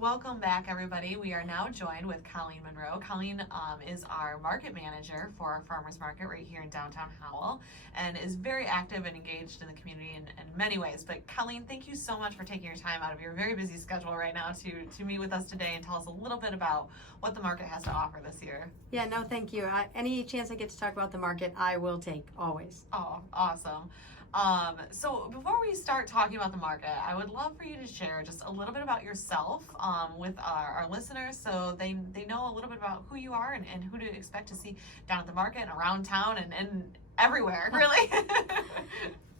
Welcome back, everybody. We are now joined with Colleen Monroe. Colleen is our market manager for our farmers market right here in downtown Howell, and is very active and engaged in the community in many ways. But Colleen, thank you so much for taking your time out of your very busy schedule right now to meet with us today and tell us a little bit about what the market has to offer this year. Yeah, no, thank you. Any chance I get to talk about the market, I will take, always. Oh, awesome. So before we start talking about the market, I would love for you to share just a little bit about yourself with our listeners, so they know a little bit about who you are and who to expect to see down at the market and around town and everywhere, really.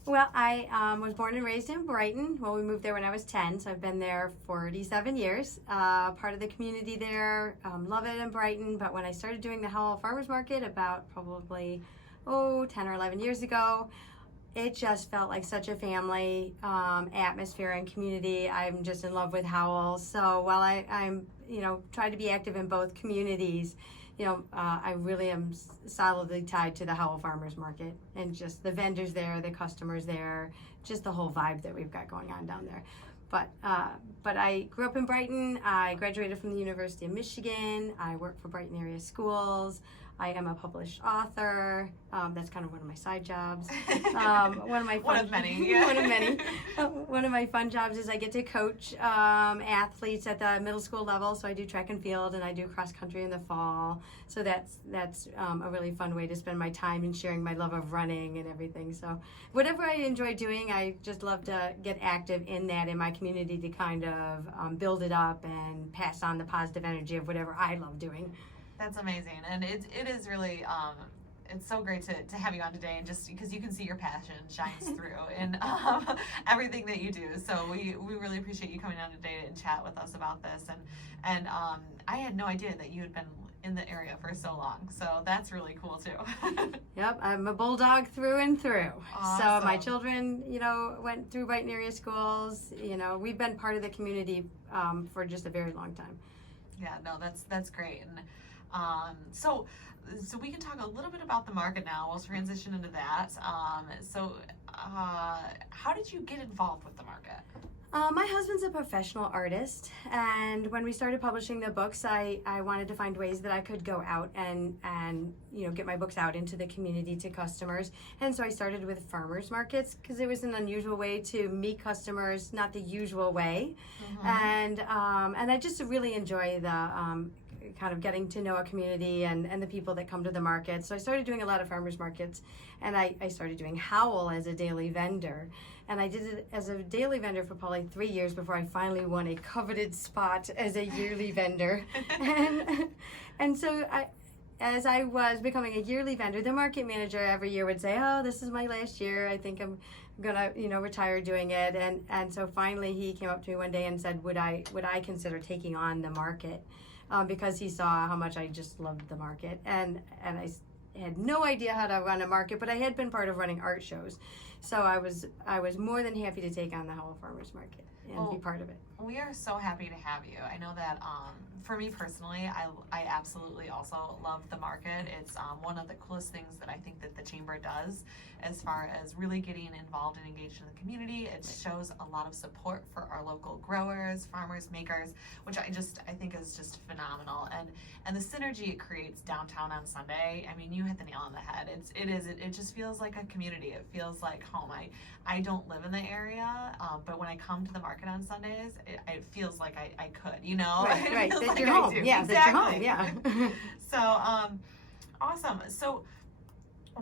Well, I was born and raised in Brighton. Well, we moved there when I was 10, so I've been there 47 years. Part of the community there, love it in Brighton, but when I started doing the Howell Farmers Market about probably, 10 or 11 years ago, it just felt like such a family atmosphere and community. I'm just in love with Howell. So while I'm try to be active in both communities, I really am solidly tied to the Howell Farmers Market and just the vendors there, the customers there, just the whole vibe that we've got going on down there. But I grew up in Brighton. I graduated from the University of Michigan. I work for Brighton area schools. I am a published author. That's kind of one of my side jobs. One of my fun, One of many. Yeah. one of many. One of my fun jobs is I get to coach athletes at the middle school level. So I do track and field, and I do cross country in the fall. So that's a really fun way to spend my time and sharing my love of running and everything. So whatever I enjoy doing, I just love to get active in that in my community to kind of build it up and pass on the positive energy of whatever I love doing. That's amazing, and it is really it's so great to have you on today, and just because you can see your passion shines through in everything that you do. So we really appreciate you coming on today and chat with us about this, and I had no idea that you had been in the area for so long, so that's really cool too. Yep, I'm a bulldog through and through. Awesome. So my children, went through Brighton area schools. We've been part of the community for just a very long time. Yeah, no, that's great. And so we can talk a little bit about the market now. We'll transition into that. How did you get involved with the market? My husband's a professional artist, and when we started publishing the books, I wanted to find ways that I could go out and get my books out into the community to customers. And so I started with farmers markets because it was an unusual way to meet customers, not the usual way. Mm-hmm. And I just really enjoy the kind of getting to know a community and the people that come to the market. So I started doing a lot of farmers markets, and I started doing Howell as a daily vendor. And I did it as a daily vendor for probably 3 years before I finally won a coveted spot as a yearly vendor. And so as I was becoming a yearly vendor, the market manager every year would say, "Oh, this is my last year. I think I'm gonna, retire doing it." And so finally he came up to me one day and said, would I consider taking on the market? Because he saw how much I just loved the market, and I had no idea how to run a market, but I had been part of running art shows, so I was more than happy to take on the Howell Farmers Market and be part of it. We are so happy to have you. I know that for me personally, I absolutely also love the market. It's one of the coolest things that I think that the Chamber does as far as really getting involved and engaged in the community. It shows a lot of support for our local growers, farmers, makers, which I think is just phenomenal. And the synergy it creates downtown on Sunday, I mean, you hit the nail on the head. It just feels like a community. It feels like home. I don't live in the area, but when I come to the market on Sundays, it feels like I could, Right, It feels that like you're I home. do. Yeah, Exactly. that you're home, yeah. So, awesome. So,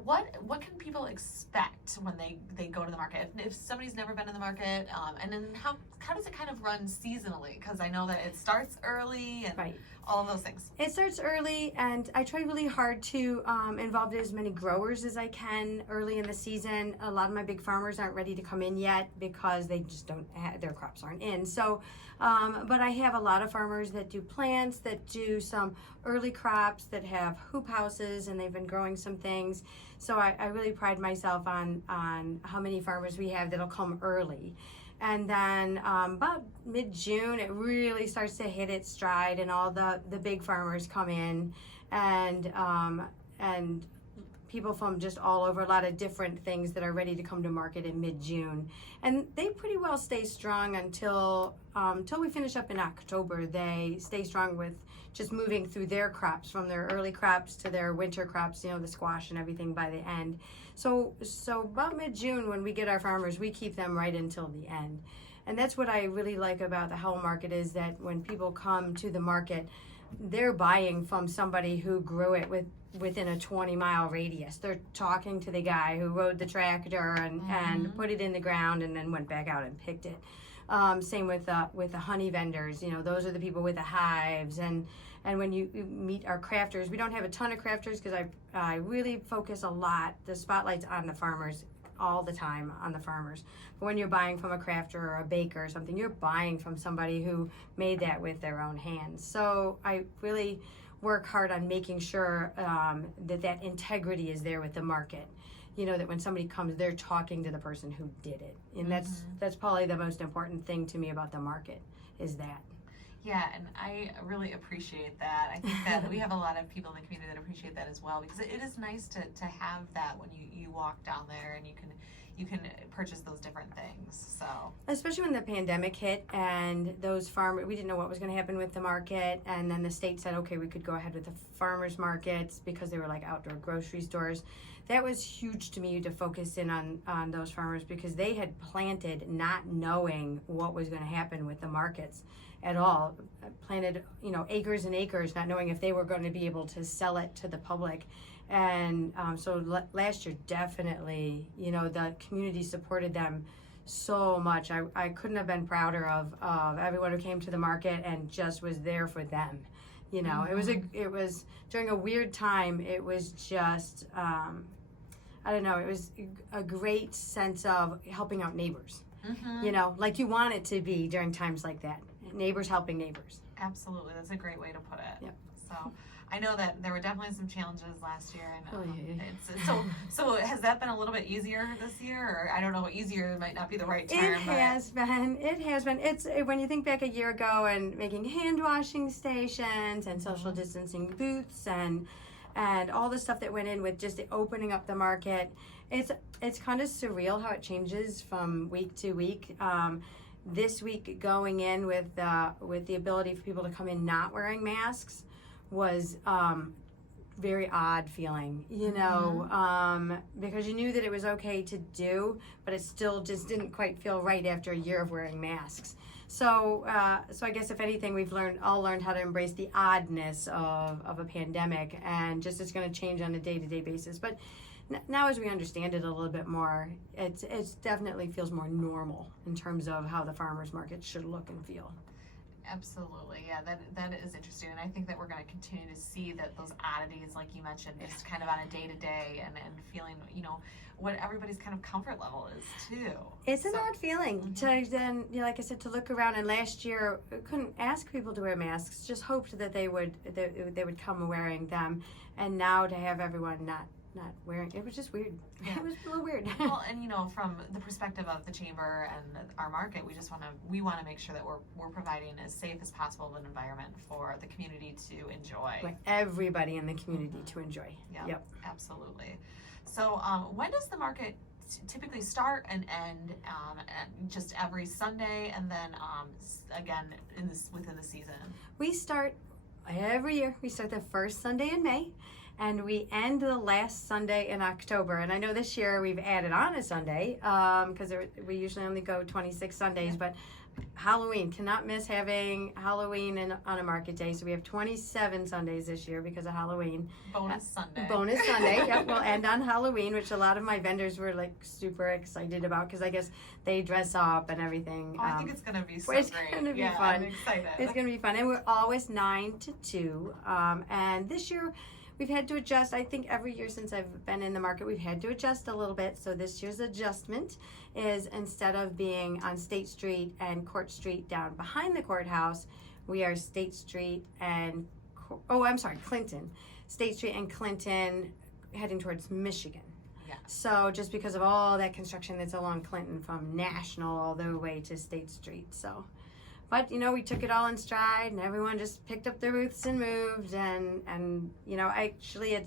what can people expect when they go to the market? If somebody's never been in the market, and then how does it kind of run seasonally? Because I know that it starts early and Right. all of those things. It starts early, and I try really hard to involve as many growers as I can early in the season. A lot of my big farmers aren't ready to come in yet because they just their crops aren't in. So, but I have a lot of farmers that do plants, that do some early crops, that have hoop houses, and they've been growing some things. So I really pride myself on how many farmers we have that'll come early. And then about mid-June, it really starts to hit its stride, and all the big farmers come in, and people from just all over, a lot of different things that are ready to come to market in mid-June. And they pretty well stay strong until we finish up in October. They stay strong with just moving through their crops, from their early crops to their winter crops, the squash and everything by the end. So about mid-June, when we get our farmers, we keep them right until the end. And that's what I really like about the Howell market, is that when people come to the market, they're buying from somebody who grew it within a 20-mile radius. They're talking to the guy who rode the tractor and put it in the ground and then went back out and picked it. Same with the honey vendors. Those are the people with the hives. And when you meet our crafters, we don't have a ton of crafters because I really focus a lot. The spotlight's on the farmers all the time, on the farmers. But when you're buying from a crafter or a baker or something, you're buying from somebody who made that with their own hands. So I really work hard on making sure that integrity is there with the market. That when somebody comes, they're talking to the person who did it. And that's probably the most important thing to me about the market, is that. Yeah, and I really appreciate that. I think that we have a lot of people in the community that appreciate that as well, because it is nice to have that when you walk down there and you can purchase those different things. So especially when the pandemic hit and those we didn't know what was going to happen with the market, and then the state said, okay, we could go ahead with the farmers markets because they were like outdoor grocery stores. That was huge to me, to focus in on those farmers, because they had planted not knowing what was going to happen with the markets at all. Planted, acres and acres, not knowing if they were going to be able to sell it to the public. And so last year, definitely, the community supported them so much. I couldn't have been prouder of everyone who came to the market and just was there for them. It was during a weird time. It was just, I don't know, it was a great sense of helping out neighbors. Like you want it to be during times like that. Neighbors helping neighbors. Absolutely, that's a great way to put it. Yep. So I know that there were definitely some challenges last year, and so has that been a little bit easier this year? Or I don't know, easier might not be the right term. It has been. It's when you think back a year ago and making hand washing stations and social distancing booths and all the stuff that went in with just opening up the market. It's kind of surreal how it changes from week to week. This week going in with the ability for people to come in not wearing masks was very odd feeling, because you knew that it was okay to do, but it still just didn't quite feel right after a year of wearing masks. So I guess if anything, we've all learned how to embrace the oddness of a pandemic, and just it's going to change on a day-to-day basis. But now, as we understand it a little bit more, it definitely feels more normal in terms of how the farmers market should look and feel. Absolutely, yeah, that is interesting, and I think that we're going to continue to see that those oddities, like you mentioned, just kind of on a day-to-day and feeling, what everybody's kind of comfort level is too. It's an odd feeling to then, like I said, to look around. And last year, I couldn't ask people to wear masks; just hoped that they would come wearing them. And now to have everyone not wearing, it was just weird. Yeah. It was a little weird. Well, and from the perspective of the chamber and our market, we want to make sure that we're providing as safe as possible of an environment for the community to enjoy. Like everybody in the community to enjoy. Yep, absolutely. So when does the market typically start and end? Just every Sunday, and then again within the season? We start every year. We start the first Sunday in May, and we end the last Sunday in October. And I know this year we've added on a Sunday because we usually only go 26 Sundays, but Halloween, cannot miss having Halloween on a market day. So we have 27 Sundays this year because of Halloween. Bonus Sunday. Yep, we'll end on Halloween, which a lot of my vendors were like super excited about because I guess they dress up and everything. I think it's going to be so it's great. It's going to be fun. I'm excited. It's going to be fun. And we're always 9 to 2. And this year we've had to adjust. I think every year since I've been in the market, we've had to adjust a little bit. So this year's adjustment is, instead of being on State Street and Court Street down behind the courthouse, we are State Street and, Clinton. State Street and Clinton heading towards Michigan. Yeah. So just because of all that construction that's along Clinton from National all the way to State Street. So, but we took it all in stride, and everyone just picked up their booths and moved, and actually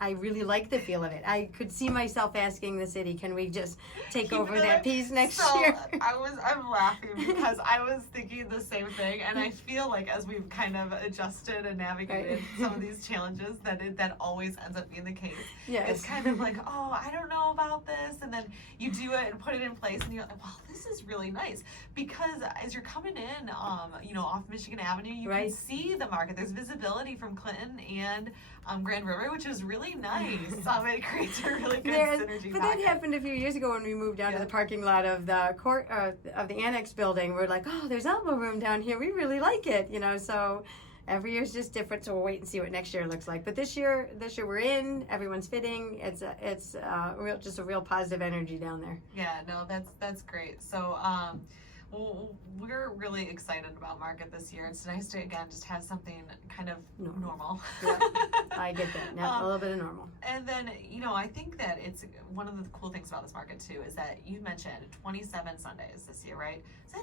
I really like the feel of it. I could see myself asking the city, can we just take over that piece next year? I'm laughing because I was thinking the same thing, and I feel like as we've kind of adjusted and navigated some of these challenges, that always ends up being the case. Yes. It's kind of like, oh, I don't know about this, and then you do it and put it in place, and you're like, wow, this is really nice, because as you're coming in, off Michigan Avenue, you can see the market. There's visibility from Clinton and Grand River, which is really nice. It creates a really good synergy. But that happened a few years ago when we moved down to the parking lot of the court of the annex building. We're like, oh, there's elbow room down here. We really like it, So every year is just different. So we'll wait and see what next year looks like. But this year we're in. Everyone's fitting. It's just a real positive energy down there. Yeah, no, that's great. So. Well, we're really excited about market this year. It's nice to, again, just have something kind of normal. Yeah, I get that. Now, a little bit of normal. And then, I think that it's one of the cool things about this market, too, is that you mentioned 27 Sundays this year, right? So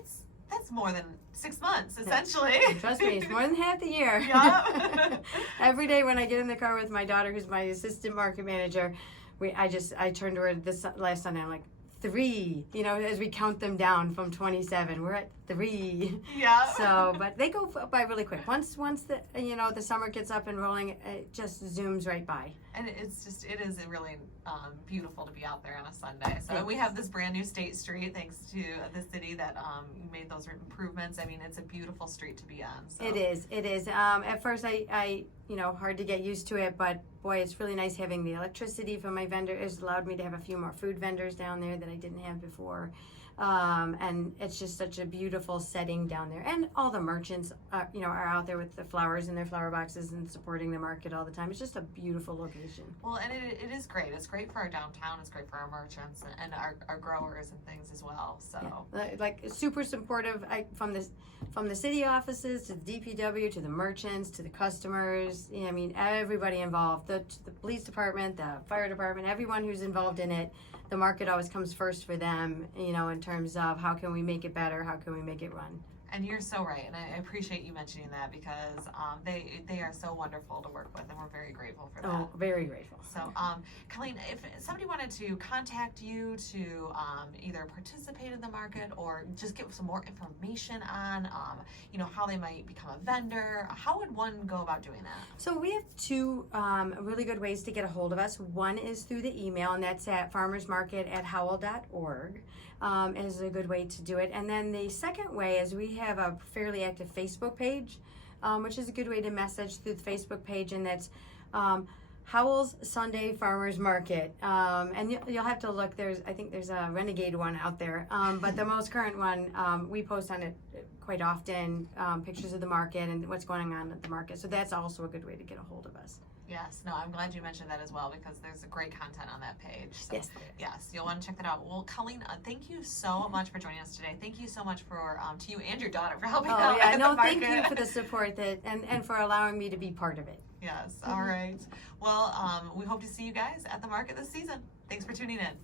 that's more than 6 months, essentially. Yeah. Trust me, it's more than half the year. Yeah. Every day when I get in the car with my daughter, who's my assistant market manager, I turned to her this last Sunday, I'm like, 3, as we count them down from 27, we're at 3. Yeah. So, but they go by really quick. Once the the summer gets up and rolling, it just zooms right by. And it is really beautiful to be out there on a Sunday. So we have this brand new State Street, thanks to the city that made those improvements. I mean, it's a beautiful street to be on. So. It is. At first, I hard to get used to it, but boy, it's really nice having the electricity from my vendor. It's allowed me to have a few more food vendors down there that I didn't have before. And it's just such a beautiful setting down there, and all the merchants are out there with the flowers in their flower boxes and supporting the market all the time. It's just a beautiful location. Well, and it is great. It's great for our downtown. It's great for our merchants and our growers and things as well. So like super supportive from the city offices to the DPW to the merchants to the customers. I mean, everybody involved, the police department, the fire department, everyone who's involved in it. The market always comes first for them, in terms of how can we make it better, how can we make it run. And you're so right, and I appreciate you mentioning that, because they are so wonderful to work with, and we're very grateful for that. Oh, very grateful. So, Colleen, if somebody wanted to contact you to either participate in the market or just get some more information on, how they might become a vendor, how would one go about doing that? So we have 2 really good ways to get a hold of us. One is through the email, and that's at farmersmarket@howell.org. Is a good way to do it. And then the second way is we have a fairly active Facebook page, which is a good way to message through the Facebook page, and that's Howell Sunday Farmers Market. And you'll have to look. I think there's a renegade one out there, but the most current one, we post on it quite often, pictures of the market and what's going on at the market. So that's also a good way to get a hold of us. Yes, no, I'm glad you mentioned that as well, because there's great content on that page. So, yes, you'll want to check that out. Well, Colleen, thank you so much for joining us today. Thank you so much to you and your daughter for helping out at the market. Thank you for the support and for allowing me to be part of it. Yes, all right. Well, we hope to see you guys at the market this season. Thanks for tuning in.